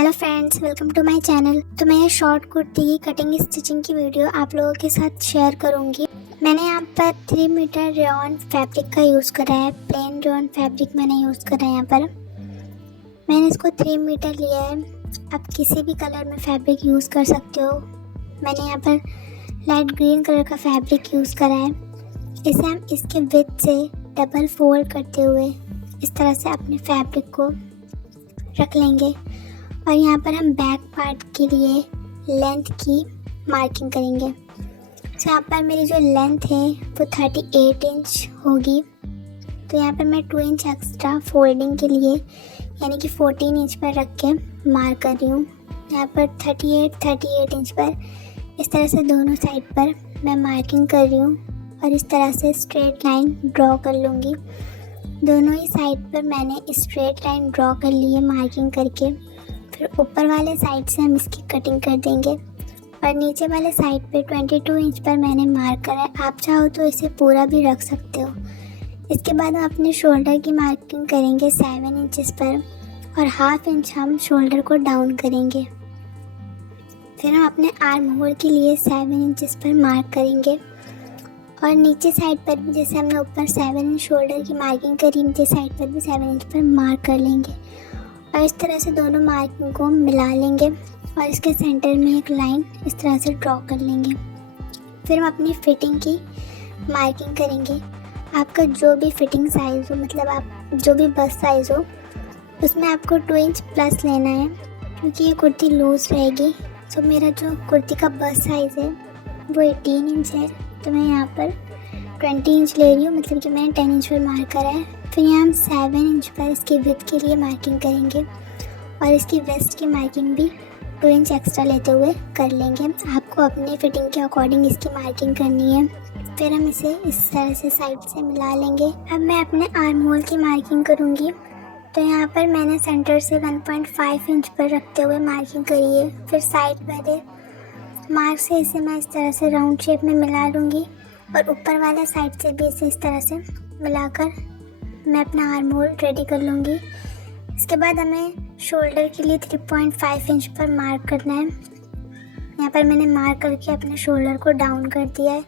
Hello friends, welcome to my channel. तो मैं ये शॉर्ट कुर्ती की कटिंग स्टिचिंग की वीडियो आप लोगों के साथ शेयर करूंगी। मैंने यहाँ पर 3 मीटर रेयॉन फैब्रिक का यूज़ करा है। प्लेन रेयॉन फैब्रिक मैंने यूज़ करा है। यहाँ पर मैंने इसको 3 मीटर लिया है। आप किसी भी कलर में फैब्रिक यूज़ कर सकते हो। मैंने यहाँ पर लाइट ग्रीन कलर का फैब्रिक यूज़ करा है। इसे हम इसके विड्थ से डबल फोल्ड करते हुए इस तरह से अपने फैब्रिक को रख लेंगे और यहाँ पर हम बैक पार्ट के लिए लेंथ की मार्किंग करेंगे। तो यहाँ पर मेरी जो लेंथ है वो 38 इंच होगी। तो यहाँ पर मैं 2 इंच एक्स्ट्रा फोल्डिंग के लिए यानी कि 14 इंच पर रख के मार्क कर रही हूँ। यहाँ पर 38 इंच पर इस तरह से दोनों साइड पर मैं मार्किंग कर रही हूँ और इस तरह से स्ट्रेट लाइन ड्रॉ कर लूँगी। दोनों ही साइड पर मैंने स्ट्रेट लाइन ड्रॉ कर ली है मार्किंग करके। फिर ऊपर वाले साइड से हम इसकी कटिंग कर देंगे और नीचे वाले साइड पे 22 इंच पर मैंने मार्क करा है। आप चाहो तो इसे पूरा भी रख सकते हो। इसके बाद हम अपने शोल्डर की मार्किंग करेंगे 7 इंचेस पर और हाफ इंच हम शोल्डर को डाउन करेंगे। फिर हम अपने आर्म होल के लिए 7 इंचेस पर मार्क करेंगे और नीचे साइड पर भी जैसे हमने ऊपर 7 इंच शोल्डर की मार्किंग करी, नीचे साइड पर भी 7 इंच पर मार्क कर लेंगे और इस तरह से दोनों मार्किंग को मिला लेंगे और इसके सेंटर में एक लाइन इस तरह से ड्रॉ कर लेंगे। फिर हम अपनी फिटिंग की मार्किंग करेंगे। आपका जो भी फिटिंग साइज़ हो, मतलब आप जो भी बस्ट साइज़ हो, उसमें आपको 2 इंच प्लस लेना है क्योंकि ये कुर्ती लूज़ रहेगी। तो मेरा जो कुर्ती का बस्ट साइज़ है वो 18 इंच है, तो मैं यहाँ पर 20 इंच ले रही हूँ, मतलब कि मैंने 10 इंच पर मार्क करा है। फिर यहाँ हम 7 इंच पर इसकी विड्थ के लिए मार्किंग करेंगे और इसकी वेस्ट की मार्किंग भी 2 इंच एक्स्ट्रा लेते हुए कर लेंगे। आपको अपनी फिटिंग के अकॉर्डिंग इसकी मार्किंग करनी है। फिर हम इसे इस तरह से साइड से मिला लेंगे। अब मैं अपने आर्म होल की मार्किंग करूँगी। तो यहाँ पर मैंने सेंटर से 1.5 इंच पर रखते हुए मार्किंग करी है। फिर साइड वाले मार्क से इसे मैं इस तरह से राउंड शेप में मिला लूँगी और ऊपर वाले साइड से भी इसे इस तरह से मिलाकर मैं अपना आर्म होल रेडी कर लूँगी। इसके बाद हमें शोल्डर के लिए 3.5 इंच पर मार्क करना है। यहाँ पर मैंने मार्क करके अपने शोल्डर को डाउन कर दिया है।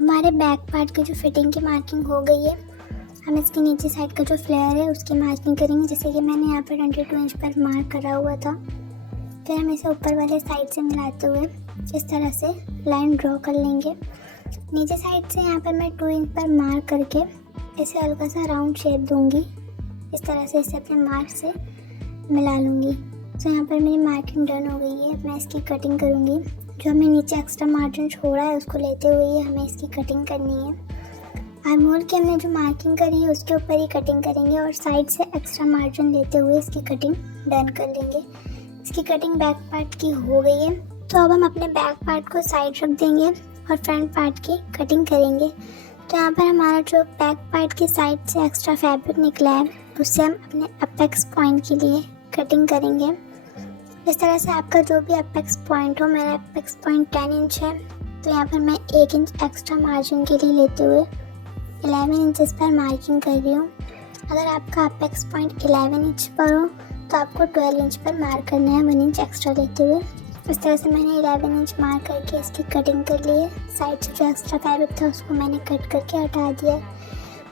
हमारे बैक पार्ट की जो फिटिंग की मार्किंग हो गई है। हम इसके नीचे साइड का जो फ्लेयर है उसकी मार्किंग करेंगे, जैसे कि मैंने यहाँ पर 22 इंच पर मार्क करा हुआ था। फिर हम इसे ऊपर वाले साइड से मिलाते हुए इस तरह से लाइन ड्रॉ कर लेंगे। नीचे साइड से यहाँ पर मैं 2 इंच पर मार्क करके इसे हल्का सा राउंड शेप दूंगी। इस तरह से इसे अपने मार्क से मिला लूँगी। तो यहाँ पर मेरी मार्किंग डन हो गई है। अब मैं इसकी कटिंग करूँगी। जो हमें नीचे एक्स्ट्रा मार्जिन छोड़ा है उसको लेते हुए ही हमें इसकी कटिंग करनी है। आर्म होल की हमने जो मार्किंग करी है उसके ऊपर ही कटिंग करेंगे और साइड से एक्स्ट्रा मार्जिन लेते हुए इसकी कटिंग डन कर लेंगे। इसकी कटिंग बैक पार्ट की हो गई है। तो अब हम अपने बैक पार्ट को साइड रख देंगे और फ्रंट पार्ट की कटिंग करेंगे। तो यहाँ पर हमारा जो बैक पार्ट की साइड से एक्स्ट्रा फैब्रिक निकला है उससे हम अपने अपेक्स पॉइंट के लिए कटिंग करेंगे। इस तरह से आपका जो भी अपेक्स पॉइंट हो, मेरा अपेक्स पॉइंट 10 इंच है, तो यहाँ पर मैं 1 इंच एक्स्ट्रा मार्जिन के लिए लेते हुए 11 इंचेस पर मार्किंग कर रही हूँ। अगर आपका अपेक्स पॉइंट 11 इंच पर हो तो आपको 12 इंच पर मार्क करना है 1 इंच एक्स्ट्रा लेते हुए। इस तरह से मैंने 11 इंच मार्क करके इसकी कटिंग कर ली है। साइड से जो एक्स्ट्रा फैब्रिक था उसको मैंने कट करके हटा दिया।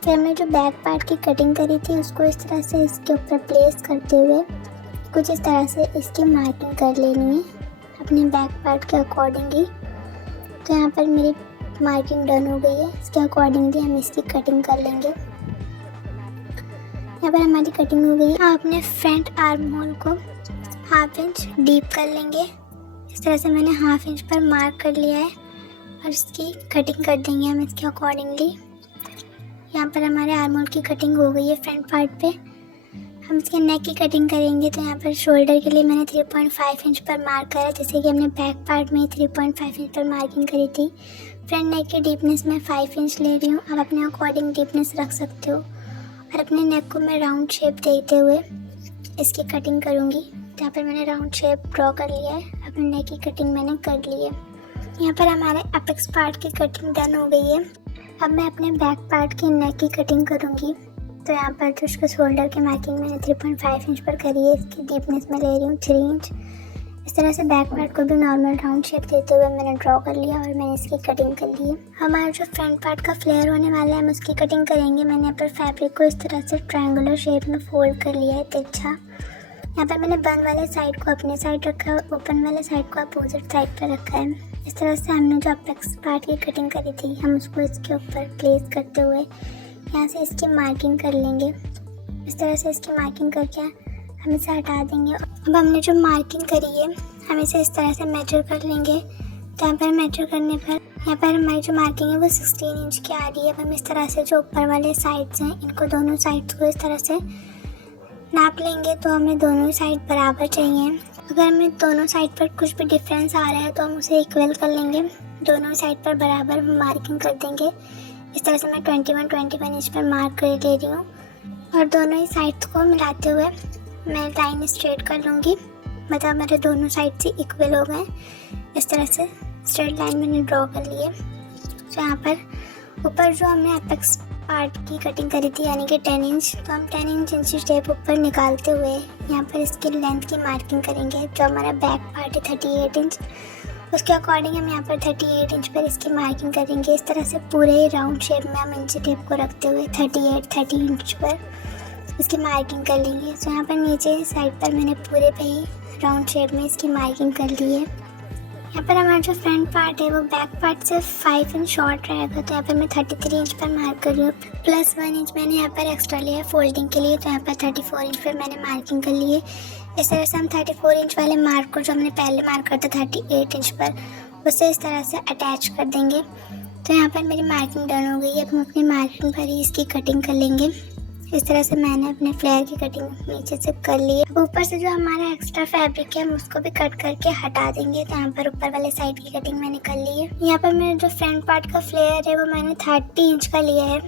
फिर हमने जो बैक पार्ट की कटिंग करी थी उसको इस तरह से इसके ऊपर प्लेस करते हुए कुछ इस तरह से इसकी मार्किंग कर लेनी है अपने बैक पार्ट के अकॉर्डिंगली। तो यहाँ पर मेरी मार्किंग डन हो गई है। इसके अकॉर्डिंगली हम इसकी कटिंग कर लेंगे। यहाँ पर हमारी कटिंग हो गई है। आप अपने फ्रंट आर्म होल को हाफ इंच डीप कर लेंगे। इस तरह से मैंने हाफ इंच पर मार्क कर लिया है और इसकी कटिंग कर देंगे हम इसके अकॉर्डिंगली। यहाँ पर हमारे आर्म होल की कटिंग हो गई है फ्रंट पार्ट पे। हम इसके नेक की कटिंग करेंगे। तो यहाँ पर शोल्डर के लिए मैंने 3.5 इंच पर मार्क करा, जैसे कि हमने बैक पार्ट में 3.5 इंच पर मार्किंग करी थी। फ्रंट नेक की डीपनेस मैं 5 इंच ले रही हूँ। आप अपने अकॉर्डिंग डीपनेस रख सकते हो और अपने नेक को मैं राउंड शेप देते हुए इसकी कटिंग करूँगी। यहाँ पर मैंने राउंड शेप ड्रॉ कर लिया है। अपने नेक की कटिंग मैंने कर ली है। यहाँ पर हमारे अपेक्स पार्ट की कटिंग डन हो गई है। अब मैं अपने बैक पार्ट की नेक की कटिंग करूँगी। तो यहाँ पर जो उसका शोल्डर की मार्किंग मैंने 3.5 इंच पर करी है, इसकी डीपनेस में ले रही हूँ 3 इंच। इस तरह से बैक पार्ट को भी नॉर्मल राउंड शेप देते हुए मैंने ड्रॉ कर लिया और मैंने इसकी कटिंग कर ली है। हमारा जो फ्रंट पार्ट का फ्लेयर होने वाला है हम उसकी कटिंग करेंगे। मैंने यहाँ पर फैब्रिक को इस तरह से ट्रायंगुलर शेप में फोल्ड कर लिया है तिरछा। यहाँ पर मैंने बंद वाले साइड को अपने साइड रखा है और ओपन वाले साइड को अपोजिट साइड पर रखा है। इस तरह से हमने जो अपेक्स पार्ट की कटिंग करी थी हम उसको इसके ऊपर प्लेस करते हुए यहाँ से इसकी मार्किंग कर लेंगे। इस तरह से इसकी मार्किंग करके हम इसे हटा देंगे। अब हमने जो मार्किंग करी है हम इसे इस तरह से मेजर कर लेंगे। तो यहाँ पर मेजर करने पर यहाँ पर हमारी जो मार्किंग है वो 16 इंच की आ रही है। अब हम इस तरह से जो ऊपर वाले साइड्स हैं इनको दोनों साइड्स को इस तरह से नाप लेंगे। तो हमें दोनों साइड बराबर चाहिए। अगर हमें दोनों साइड पर कुछ भी डिफरेंस आ रहा है तो हम उसे इक्वल कर लेंगे। दोनों साइड पर बराबर मार्किंग कर देंगे। इस तरह से मैं 21 इंच पर मार्क कर ले रही हूँ और दोनों ही साइड्स को मिलाते हुए मैं लाइन स्ट्रेट कर लूँगी। मतलब मेरे दोनों साइड से इक्वल हो गए। इस तरह से स्ट्रेट लाइन मैंने ड्रॉ कर ली है। तो यहाँ पर ऊपर जो हमने अपेक्स पार्ट की कटिंग करी थी यानी कि 10 इंच, तो हम 10 इंच टेप ऊपर निकालते हुए यहाँ पर इसकी लेंथ की मार्किंग करेंगे। जो हमारा बैक पार्ट है 38 इंच, उसके अकॉर्डिंग हम यहाँ पर 38 इंच पर इसकी मार्किंग करेंगे। इस तरह से पूरे राउंड शेप में हम इंची टेप को रखते हुए 30 इंच पर इसकी मार्किंग कर लेंगे। तो यहाँ पर नीचे साइड पर मैंने पूरे पे ही राउंड शेप में इसकी मार्किंग कर ली है। यहाँ पर हमारा जो फ्रंट पार्ट है वो बैक पार्ट से 5 इंच शॉर्ट रहेगा। तो यहाँ पर मैं 33 इंच पर मार्क कर रही हूँ। प्लस 1 इंच मैंने यहाँ पर एक्स्ट्रा लिया है फोल्डिंग के लिए। तो यहाँ पर 34 इंच पर मैंने मार्किंग कर ली है। इस तरह से हम 34 इंच वाले मार्क को जो हमने पहले मार्क करता 38 इंच पर उसे इस तरह से अटैच कर देंगे। तो यहाँ पर मेरी मार्किंग डन हो गई है। अब हम अपनी मार्किंग पर ही इसकी कटिंग कर लेंगे। इस तरह से मैंने अपने फ्लेयर की कटिंग नीचे से कर ली है। ऊपर से जो हमारा एक्स्ट्रा फैब्रिक है हम उसको भी कट करके हटा देंगे। तो यहाँ पर ऊपर वाले साइड की कटिंग मैंने कर ली है। यहाँ पर मेरा जो फ्रंट पार्ट का फ्लेयर है वो मैंने 30 इंच का लिया है,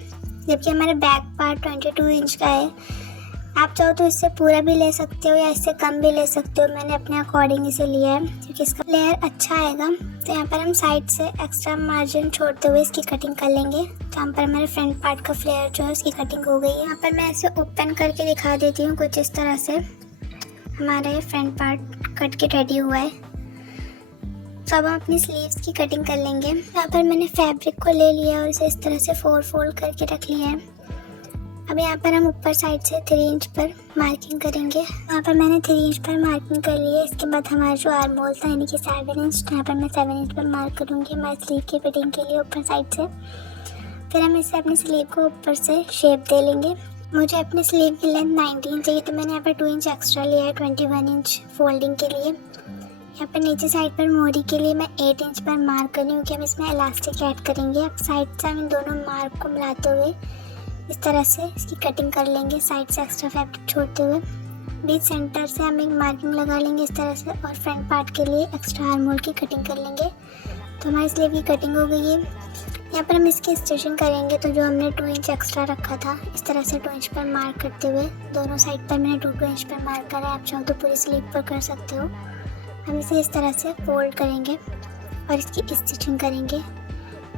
जबकि हमारा बैक पार्ट 22 इंच का है। आप चाहो तो इससे पूरा भी ले सकते हो या इससे कम भी ले सकते हो। मैंने अपने अकॉर्डिंग इसे लिया है क्योंकि इसका फ्लेयर अच्छा आएगा। तो यहाँ पर हम साइड से एक्स्ट्रा मार्जिन छोड़ते हुए इसकी कटिंग कर लेंगे। तो यहाँ पर हमारे फ्रंट पार्ट का फ्लेयर जो है उसकी कटिंग हो गई है। यहाँ पर मैं इसे ओपन करके दिखा देती हूँ। कुछ इस तरह से हमारा ये फ्रंट पार्ट कट के रेडी हुआ है। तो अब हम अपनी स्लीव्स की कटिंग कर लेंगे। यहाँ पर मैंने फैब्रिक को ले लिया और इसे इस तरह से 4 फोल्ड करके रख लिया है। अब यहाँ पर हम ऊपर साइड से 3 इंच पर मार्किंग करेंगे। यहाँ पर मैंने 3 इंच पर मार्किंग कर ली है। इसके बाद हमारा जो आर्म होल था यानी कि 7 इंच, तो यहाँ पर मैं 7 इंच पर मार्क करूँगी हमारी स्लीव की फिटिंग के लिए ऊपर साइड से। फिर हम इसे अपनी स्लीव को ऊपर से शेप दे लेंगे। मुझे अपनी स्लीव की लेंथ 19 चाहिए तो मैंने यहाँ पर 2 इंच एक्स्ट्रा लिया है 21 इंच फोल्डिंग के लिए। यहाँ पर नीचे साइड पर मोरी के लिए मैं 8 इंच पर मार्क कर रही हूँ कि हम इसमें इलास्टिक ऐड करेंगे। अब साइड से हम इन दोनों मार्क को मिलाते हुए इस तरह से इसकी कटिंग कर लेंगे, साइड से एक्स्ट्रा फैब्रिक छोड़ते हुए। बीच सेंटर से हम एक मार्किंग लगा लेंगे इस तरह से और फ्रंट पार्ट के लिए एक्स्ट्रा आर्म होल की कटिंग कर लेंगे। तो हमारी स्लीव की कटिंग हो गई है। यहाँ पर हम इसकी स्टिचिंग करेंगे। तो जो हमने 2 इंच एक्स्ट्रा रखा था इस तरह से 2 इंच पर मार्क करते हुए दोनों साइड पर मैंने 2 इंच पर मार्क करा है। आप चाहो तो पूरी स्लीव पर कर सकते हो। हम इसे इस तरह से फोल्ड करेंगे और इसकी स्टिचिंग करेंगे।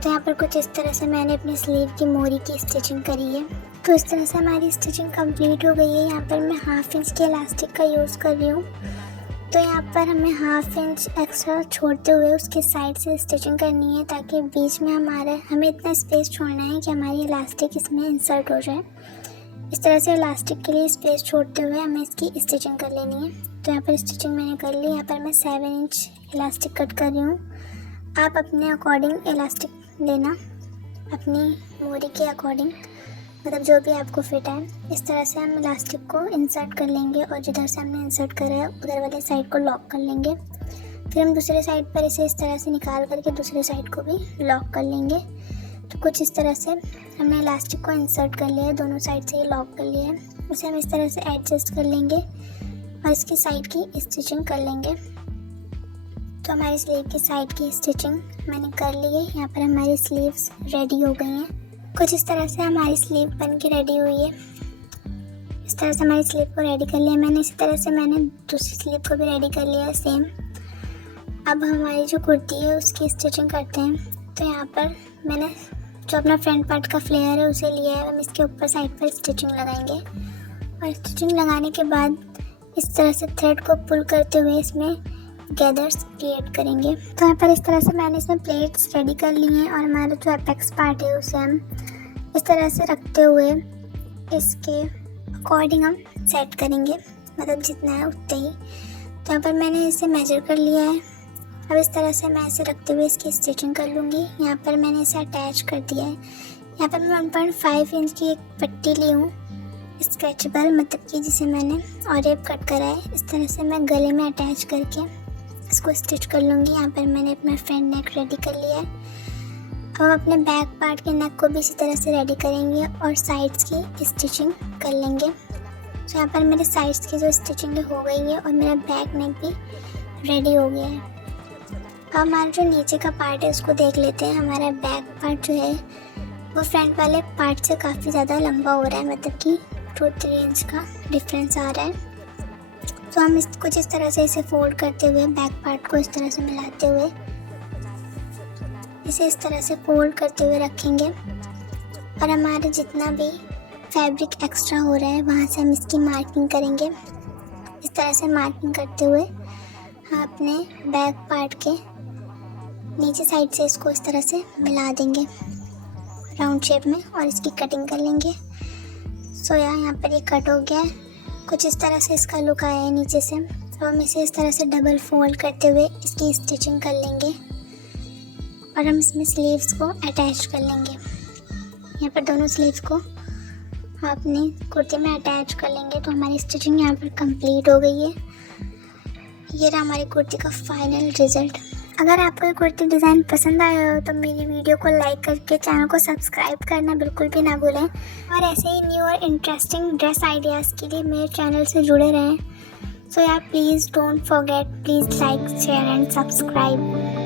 तो यहाँ पर कुछ इस तरह से मैंने अपनी स्लीव की मोरी की स्टिचिंग करी है। तो इस तरह से हमारी स्टिचिंग कंप्लीट हो गई है। यहाँ पर मैं 1/2 इंच के इलास्टिक का यूज़ कर रही हूँ। तो यहाँ पर हमें 1/2 इंच एक्स्ट्रा छोड़ते हुए उसके साइड से स्टिचिंग करनी है ताकि बीच में हमें इतना स्पेस छोड़ना है कि हमारी इलास्टिक इसमें इंसर्ट हो जाए। इस तरह से इलास्टिक के लिए स्पेस छोड़ते हुए हमें इसकी स्टिचिंग कर लेनी है। तो यहाँ पर स्टिचिंग मैंने कर ली। यहाँ पर मैं 7 इंच इलास्टिक कट कर रही हूँ। आप अपने अकॉर्डिंग इलास्टिक लेना, अपनी मोरी के अकॉर्डिंग, मतलब जो भी आपको फिट है। इस तरह से हम इलास्टिक को इंसर्ट कर लेंगे और जिधर से हमने इंसर्ट करा है उधर वाले साइड को लॉक कर लेंगे। फिर हम दूसरे साइड पर इसे इस तरह से निकाल करके दूसरे साइड को भी लॉक कर लेंगे। तो कुछ इस तरह से हमने इलास्टिक को इंसर्ट कर लिया है, दोनों साइड से ये लॉक कर लिया है। उसे हम इस तरह से एडजस्ट कर लेंगे और इसकी साइड की स्टिचिंग कर लेंगे। तो हमारी स्लीव की साइड की स्टिचिंग मैंने कर ली है। यहाँ पर हमारी स्लीव्स रेडी हो गई हैं। कुछ इस तरह से हमारी स्लीव बन के रेडी हुई है। इस तरह से हमारी स्लीव को रेडी कर लिया मैंने। इसी तरह से मैंने दूसरी स्लीव को भी रेडी कर लिया है सेम। अब हमारी जो कुर्ती है उसकी स्टिचिंग करते हैं। तो यहाँ पर मैंने जो अपना फ्रंट पार्ट का फ्लेयर है उसे लिया है, हम इसके ऊपर साइड पर स्टिचिंग लगाएंगे। और स्टिचिंग लगाने के बाद इस तरह से थ्रेड को पुल करते हुए इसमें गैदर्स क्रिएट करेंगे। तो यहाँ पर इस तरह से मैंने इसमें प्लेट्स रेडी कर ली हैं और हमारा जो अपेक्स पार्ट है उसे हम इस तरह से रखते हुए इसके अकॉर्डिंग हम सेट करेंगे, मतलब जितना है उतना ही। तो यहाँ पर मैंने इसे मेजर कर लिया है। अब इस तरह से मैं ऐसे रखते हुए इसकी स्टिचिंग कर लूँगी। यहाँ पर मैंने इसे अटैच कर दिया है। यहाँ पर मैं 1.5 इंच की एक पट्टी ली हूँ स्ट्रेचेबल, मतलब कि जिसे मैंने ऑरेप कट करा है। इस तरह से मैं गले में अटैच करके इसको स्टिच कर लूँगी। यहाँ पर मैंने अपना फ्रंट नेक रेडी कर लिया है। अब हम अपने बैक पार्ट के नेक को भी इसी तरह से रेडी करेंगे और साइड्स की स्टिचिंग कर लेंगे। तो यहाँ पर मेरे साइड्स की जो स्टिचिंग हो गई है और मेरा बैक नेक भी रेडी हो गया है। अब हमारा जो नीचे का पार्ट है उसको देख लेते हैं। हमारा बैक पार्ट जो है वो फ्रंट वाले पार्ट से काफ़ी ज़्यादा लंबा हो रहा है, मतलब कि 2-3 इंच का डिफरेंस आ रहा है। तो हम कुछ इस तरह से इसे फोल्ड करते हुए बैक पार्ट को इस तरह से मिलाते हुए इसे इस तरह से फोल्ड करते हुए रखेंगे। और हमारे जितना भी फैब्रिक एक्स्ट्रा हो रहा है वहाँ से हम इसकी मार्किंग करेंगे। इस तरह से मार्किंग करते हुए हम अपने बैक पार्ट के नीचे साइड से इसको इस तरह से मिला देंगे राउंड शेप में और इसकी कटिंग कर लेंगे। सो यहाँ पर ये कट हो गया है। कुछ इस तरह से इसका लुक आया है नीचे से। तो हम इसे इस तरह से डबल फोल्ड करते हुए इसकी स्टिचिंग कर लेंगे और हम इसमें स्लीव्स को अटैच कर लेंगे। यहाँ पर दोनों स्लीव्स को हम अपनी कुर्ती में अटैच कर लेंगे। तो हमारी स्टिचिंग यहाँ पर कंप्लीट हो गई है। ये रहा हमारी कुर्ती का फाइनल रिजल्ट। अगर आपको ये कुर्ती डिज़ाइन पसंद आया हो तो मेरी वीडियो को लाइक करके चैनल को सब्सक्राइब करना बिल्कुल भी ना भूलें। और ऐसे ही न्यू और इंटरेस्टिंग ड्रेस आइडियाज़ के लिए मेरे चैनल से जुड़े रहें। सो यार please don't forget, please like, share and subscribe.